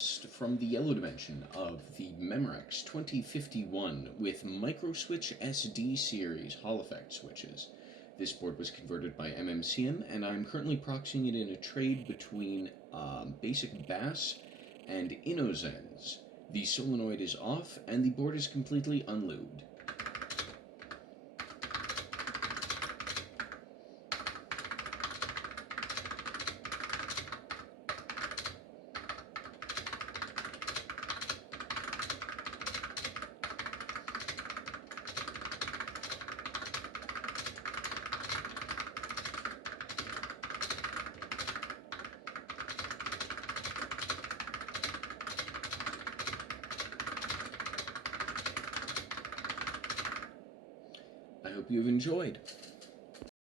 From the yellow dimension of the Memorex 2051 with microswitch SD series Hall effect switches. This board was converted by MMCM, and I'm currently proxying it in a trade between Basic Bass and Innozens. The solenoid is off, and the board is completely unlubed. I hope you've enjoyed.